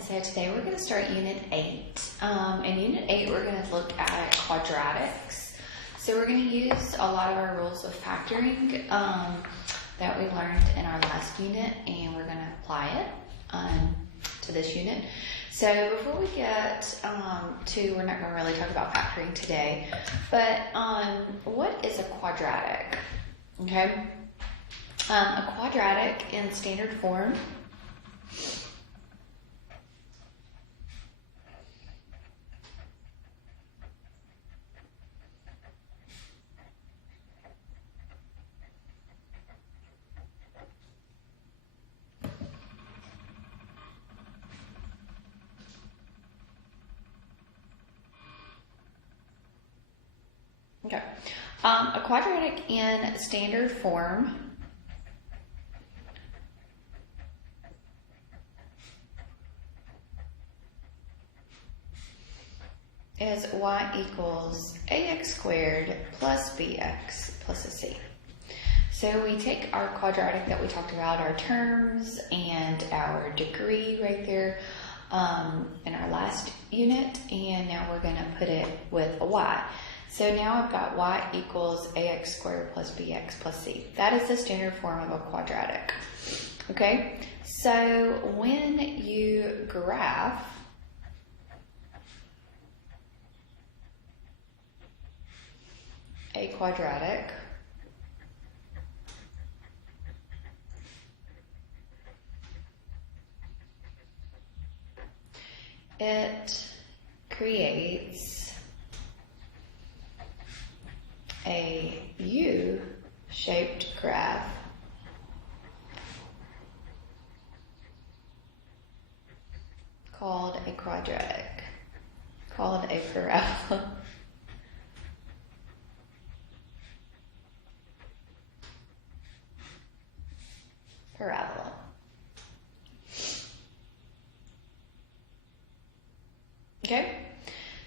So today we're going to start Unit 8. In Unit 8 we're going to look at quadratics. So we're going to use a lot of our rules of factoring that we learned in our last unit, and we're going to apply it to this unit. So before we get to, we're not going to really talk about factoring today, but what is a quadratic? Okay, a quadratic in standard form a quadratic in standard form is y equals ax squared plus bx plus a c. So we take our quadratic that we talked about, our terms and our degree right there in our last unit, and now we're going to put it with a y. So now I've got y equals ax squared plus bx plus c. That is the standard form of a quadratic. Okay, so when you graph a quadratic, it creates a U-shaped graph called a quadratic, called a parabola. Okay?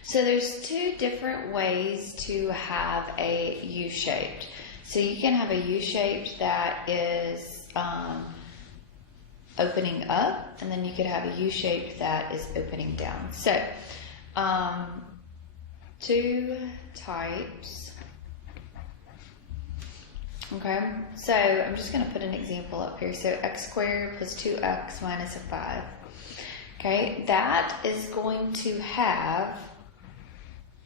So there's two different ways to have a U-shaped. So you can have a U-shaped that is opening up, and then you could have a U-shaped that is opening down. So two types. Okay, so I'm just going to put an example up here. So x squared plus 2x minus a 5. Okay, that is going to have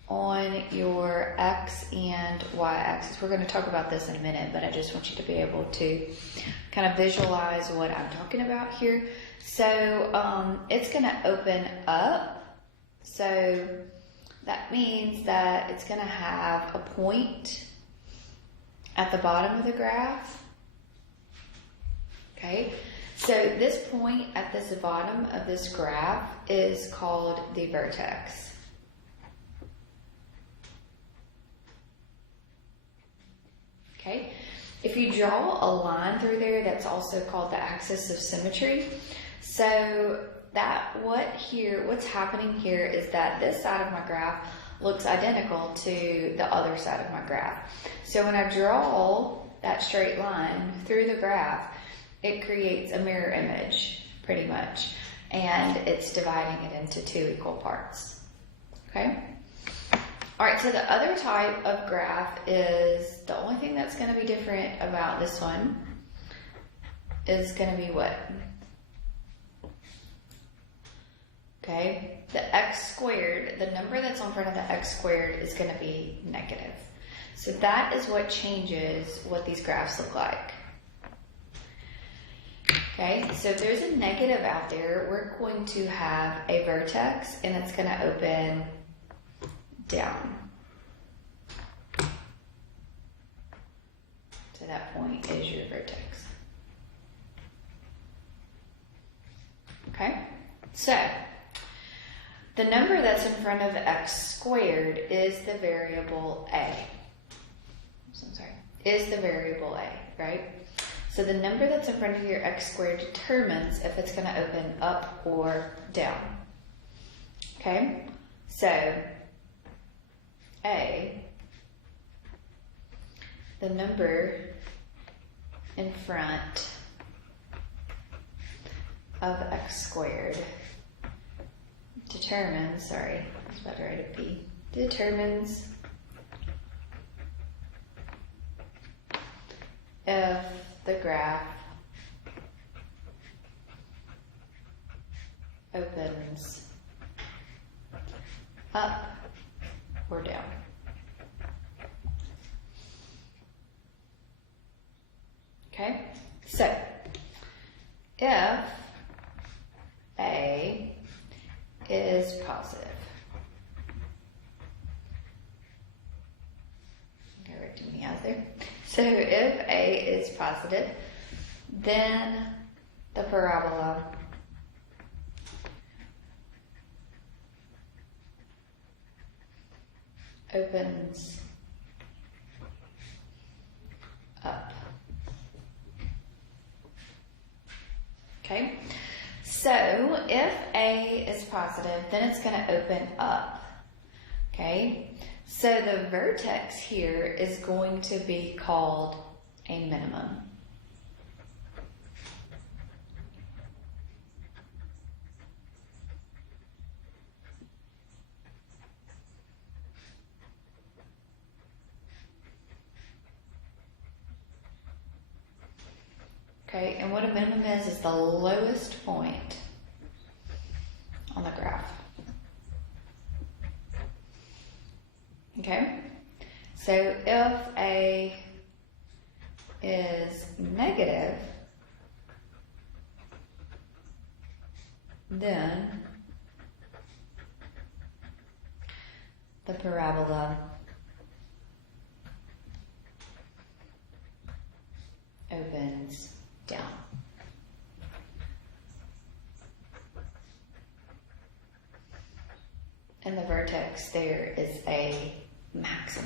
on your x and y axis. We're going to talk about this in a minute, but I just want you to be able to kind of visualize what I'm talking about here. So it's going to open up. So that means that it's going to have a point at the bottom of the graph. Okay, so this point at this bottom of this graph is called the vertex. Okay, if you draw a line through there, that's also called the axis of symmetry. So that what's happening here is that this side of my graph looks identical to the other side of my graph. So when I draw that straight line through the graph, it creates a mirror image, pretty much, and it's dividing it into two equal parts. Okay? All right, so the other type of graph is, the only thing that's going to be different about this one is going to be what? Okay, the x squared, the number that's on front of the x squared is going to be negative. So that is what changes what these graphs look like. Okay, so if there's a negative out there, we're going to have a vertex, and it's going to open down. So that point is your vertex. Okay, so the number that's in front of x squared is the variable a. Is the variable a, right? So the number that's in front of your x squared determines if it's going to open up or down. Okay, so a, the number in front of x squared determines, sorry, I was about to write a P, determines if the graph opens up or down. Okay, so if A is positive, I'm going to write too many out there. So if A is positive, then the parabola opens up. Okay, so if A is positive, then it's going to open up. Okay, so the vertex here is going to be called a minimum. Okay, and what a minimum is the lowest point on the graph. Okay, so if A is negative, then the parabola opens down. And the vertex there is a maximum.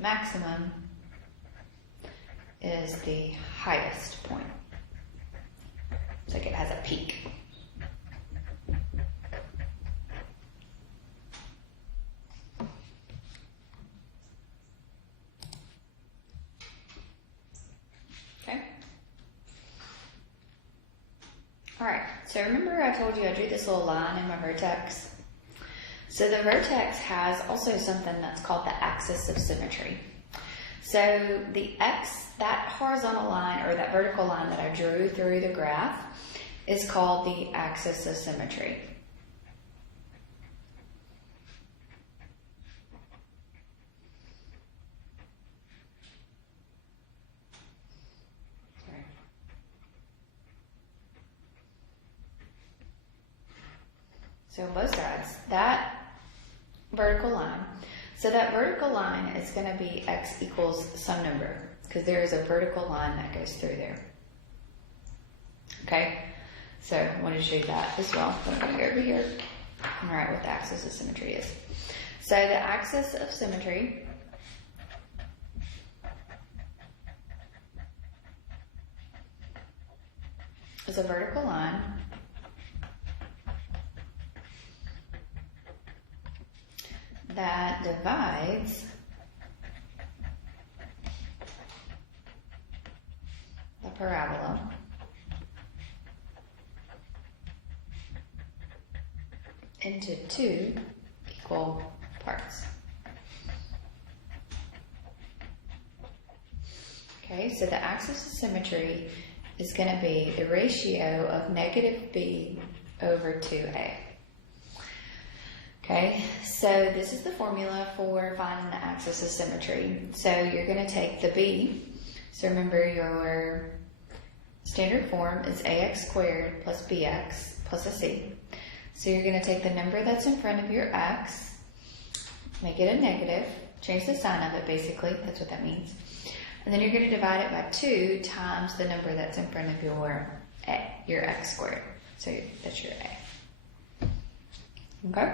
Maximum is the highest point. It's like it has a peak. Okay. Alright, so remember I told you I drew this little line in my vertex? So the vertex has also something that's called the axis of symmetry. So the that horizontal line or that vertical line that I drew through the graph is called the axis of symmetry. So on both sides, that vertical line. So that vertical line is going to be x equals some number because there is a vertical line that goes through there. Okay, so I wanted to show you that as well. So I'm going to go over here and write what the axis of symmetry is. So the axis of symmetry is a vertical line that divides the parabola into two equal parts. Okay, so the axis of symmetry is going to be the ratio of negative b over 2a. Okay, so this is the formula for finding the axis of symmetry. So you're going to take the b. So remember your standard form is ax squared plus bx plus a c. So you're going to take the number that's in front of your x, make it a negative, change the sign of it basically, that's what that means. And then you're going to divide it by 2 times the number that's in front of your a, your x squared. So that's your a. Okay?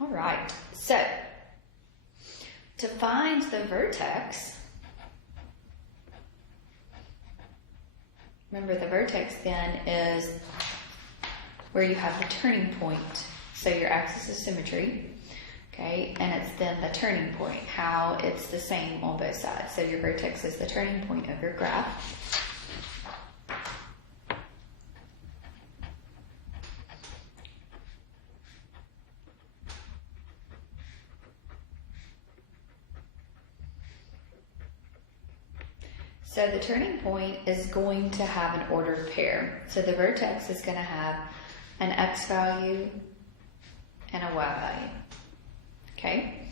All right, so to find the vertex, remember the vertex then is where you have the turning point. so your axis of symmetry, okay, and it's then the turning point, how it's the same on both sides. So your vertex is the turning point of your graph. So the turning point is going to have an ordered pair. So the vertex is going to have an x value and a y value. Okay?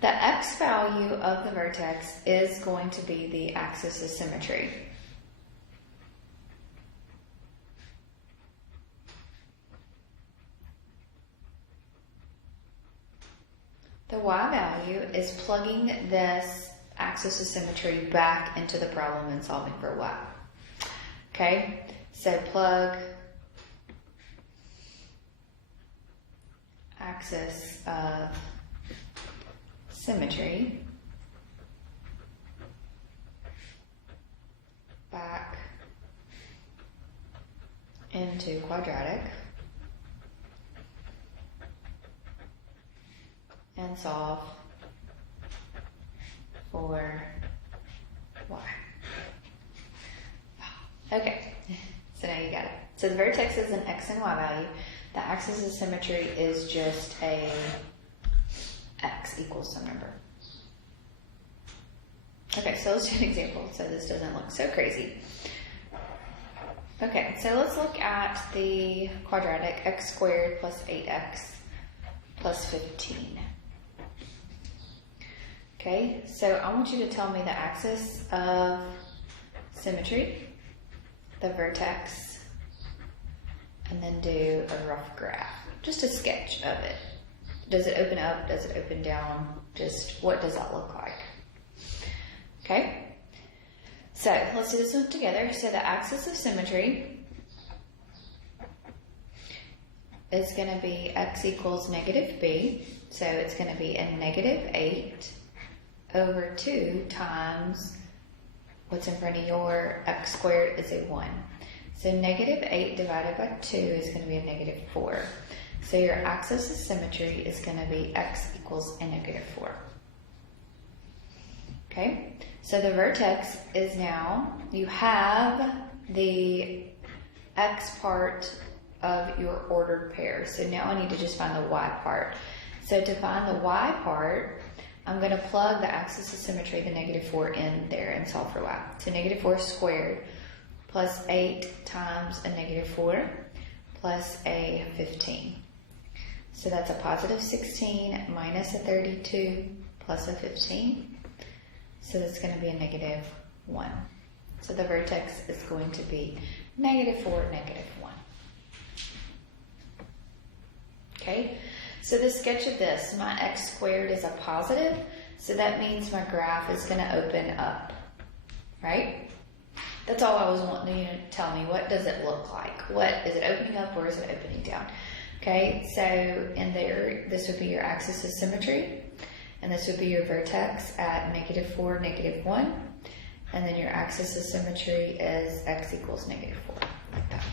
The x value of the vertex is going to be the axis of symmetry. The y value is plugging this axis of symmetry back into the problem and solving for y. Okay, so plug axis of symmetry back into quadratic and solve for y. Okay, so now you got it. So the vertex is an x and y value. The axis of symmetry is just a x equals some number. Okay, so let's do an example so this doesn't look so crazy. Okay, so let's look at the quadratic x squared plus 8x plus 15. Okay, so I want you to tell me the axis of symmetry, the vertex, and then do a rough graph. Just a sketch of it. Does it open up? Does it open down? Just what does that look like? Okay, so let's do this one together. So the axis of symmetry is going to be x equals negative b. So it's going to be a negative 8 over 2 times what's in front of your x squared is a 1. So negative 8 divided by 2 is going to be a negative 4. So your axis of symmetry is going to be x equals a negative 4. Okay, so the vertex is now, you have the x part of your ordered pair. So now I need to just find the y part. So to find the y part, I'm going to plug the axis of symmetry, the negative 4, in there and solve for y. So negative 4 squared plus 8 times a negative 4 plus a 15. So that's a positive 16 minus a 32 plus a 15. So that's going to be a negative 1. So the vertex is going to be negative 4, negative 1. Okay? So the sketch of this, my x squared is a positive, so that means my graph is going to open up, right? That's all I was wanting you to tell me. What does it look like? What is it opening up or is it opening down? Okay, so in there, this would be your axis of symmetry, and this would be your vertex at negative 4, negative 1, and then your axis of symmetry is x equals negative 4, like that.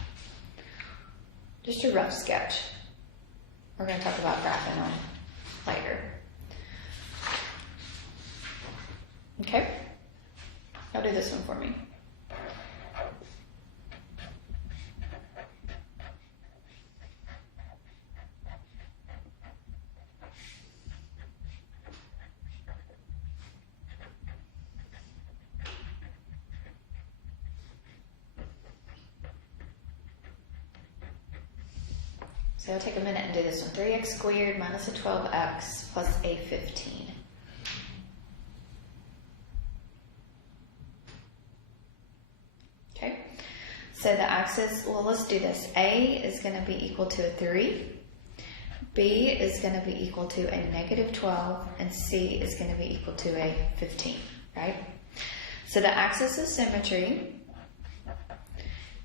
Just a rough sketch. We're going to talk about graphing on later. Okay? Now do this one for me. So I'll take a minute and do this one. 3x squared minus a 12x plus a 15. Okay, so the axis, well, let's do this. A is going to be equal to a 3. B is going to be equal to a negative 12. And C is going to be equal to a 15, right? So the axis of symmetry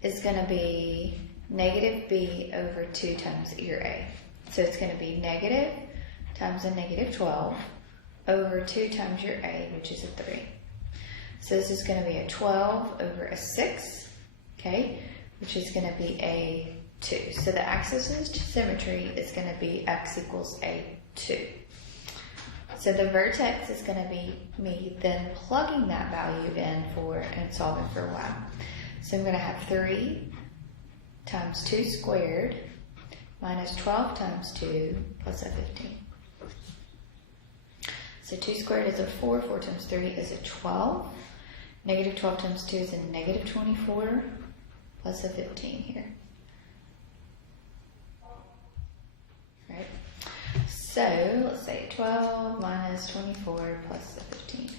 is going to be negative b over 2 times your a. So it's going to be negative times a negative 12 over 2 times your a, which is a 3. So this is going to be a 12 over a 6, okay, which is going to be a 2. So the axis of symmetry is going to be x equals a 2. So the vertex is going to be me then plugging that value in for and solving for y. So I'm going to have 3 times 2 squared minus 12 times 2 plus a 15. So 2 squared is a 4, 4 times 3 is a 12. Negative 12 times 2 is a negative 24 plus a 15 here. Right? So let's say 12 minus 24 plus a 15.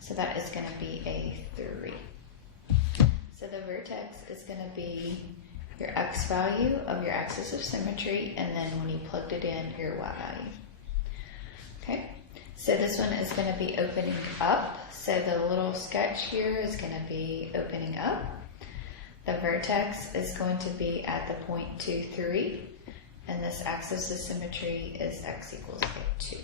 So that is going to be a 3. So the vertex is going to be your x value of your axis of symmetry, and then when you plugged it in, your y value. Okay? So this one is going to be opening up. So the little sketch here is going to be opening up. The vertex is going to be at the point 2, 3. And this axis of symmetry is x equals 2.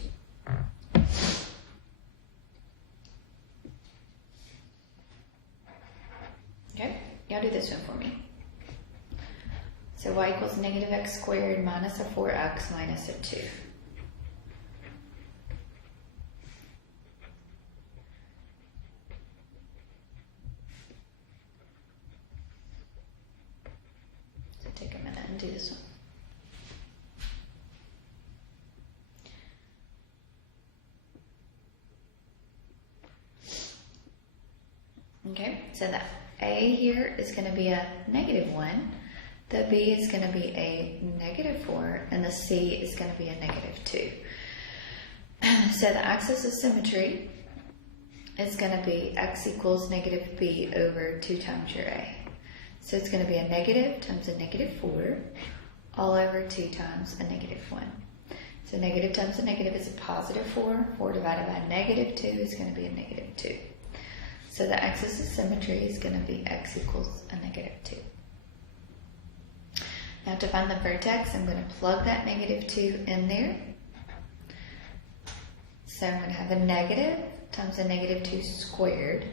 Okay, y'all do this one for me. So y equals negative x squared minus a 4x minus a 2. So take a minute and do this one. Okay, so the a here is going to be a negative 1, the b is going to be a negative 4, and the c is going to be a negative 2. So the axis of symmetry is going to be x equals negative b over 2 times your a. So it's going to be a negative times a negative 4 all over 2 times a negative 1. So negative times a negative is a positive 4. 4 divided by negative 2 is going to be a negative 2. So the axis of symmetry is going to be x equals a negative 2. Now to find the vertex, I'm going to plug that negative 2 in there. So I'm going to have a negative times a negative 2 squared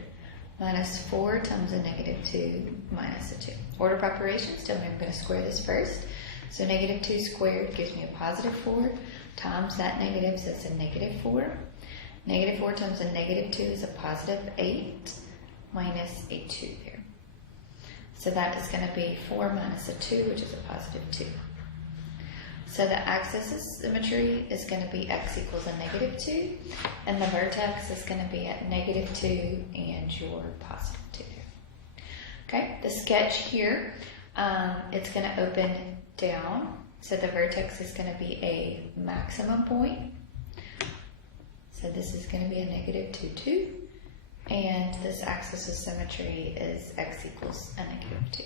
minus 4 times a negative 2 minus a 2. Order of operations, so I'm going to square this first. So negative 2 squared gives me a positive 4 times that negative, so it's a negative 4. Negative 4 times a negative 2 is a positive 8 minus a 2 here. So that is going to be 4 minus a 2, which is a positive 2. So the axis of symmetry is going to be x equals a negative 2, and the vertex is going to be at negative 2 and your positive 2 here. Okay, the sketch here, it's going to open down, so the vertex is going to be a maximum point. So this is going to be a negative 2, 2. And this axis of symmetry is x equals a negative 2.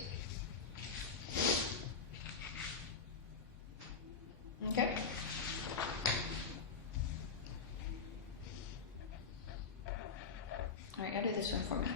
Okay? Alright, I'll do this one for me.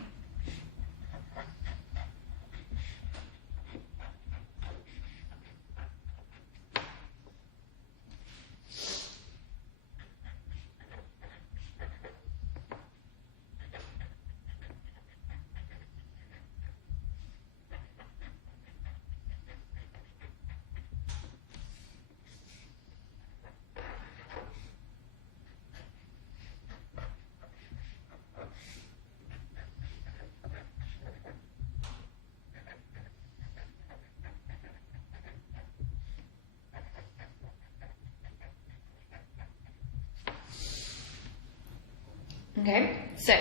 Okay, so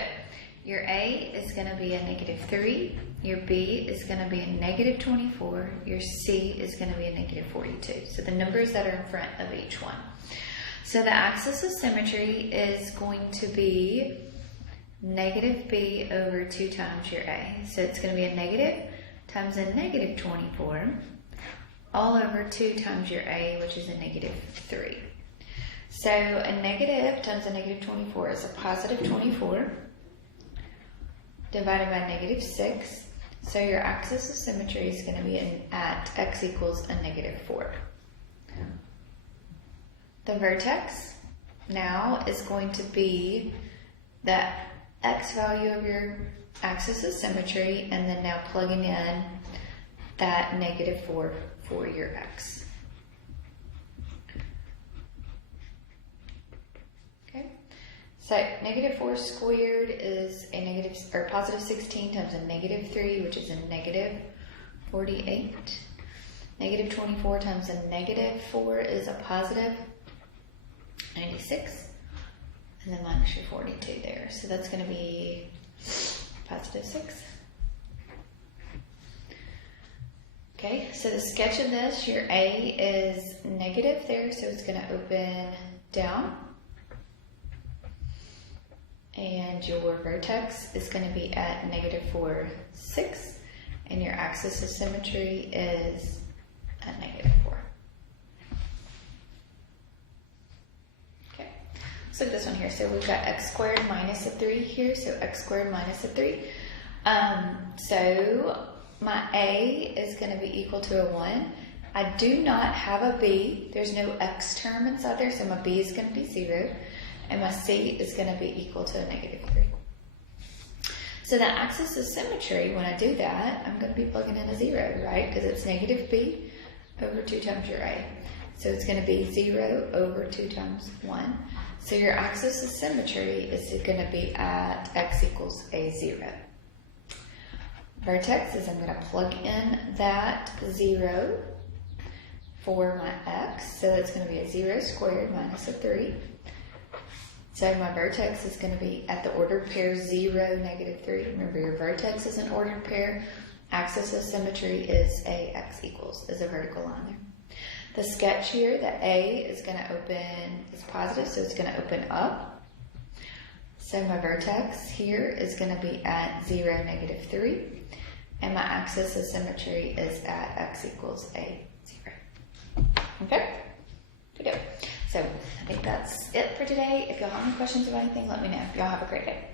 your A is going to be a negative 3, your B is going to be a negative 24, your C is going to be a negative 42. So the numbers that are in front of each one. So the axis of symmetry is going to be negative B over 2 times your A. So it's going to be a negative times a negative 24 all over 2 times your A, which is a negative 3. So a negative times a negative 24 is a positive 24 divided by negative 6. So your axis of symmetry is going to be at x equals a negative 4. The vertex now is going to be the x value of your axis of symmetry, and then now plugging in that negative 4 for your x. Okay, so negative 4 squared is a negative, or positive 16 times a negative 3, which is a negative 48. Negative 24 times a negative 4 is a positive 96. And then minus your 42 there. So that's going to be positive 6. Okay, so the sketch of this, your A is negative there, so it's going to open down. And your vertex is going to be at negative 4, 6. And your axis of symmetry is at negative 4. Okay, let's look at this one here. So we've got x squared minus a 3 here, so x squared minus a 3. So my A is going to be equal to a 1. I do not have a B. There's no x term inside there, so my B is going to be 0. And my C is going to be equal to a negative 3. So the axis of symmetry, when I do that, I'm going to be plugging in a 0, right? Because it's negative B over 2 times your A. So it's going to be 0 over 2 times 1. So your axis of symmetry is going to be at x equals a 0. Vertex is I'm going to plug in that 0 for my x. So it's going to be a 0 squared minus a 3. So my vertex is going to be at the ordered pair 0, negative 3. Remember, your vertex is an ordered pair. Axis of symmetry is a x equals, is a vertical line there. The sketch here, the A is going to open, is positive, so it's going to open up. So my vertex here is going to be at 0, negative 3. And my axis of symmetry is at x equals a 0. Okay? Good. So I think that's it for today. If y'all have any questions about anything, let me know. Y'all have a great day.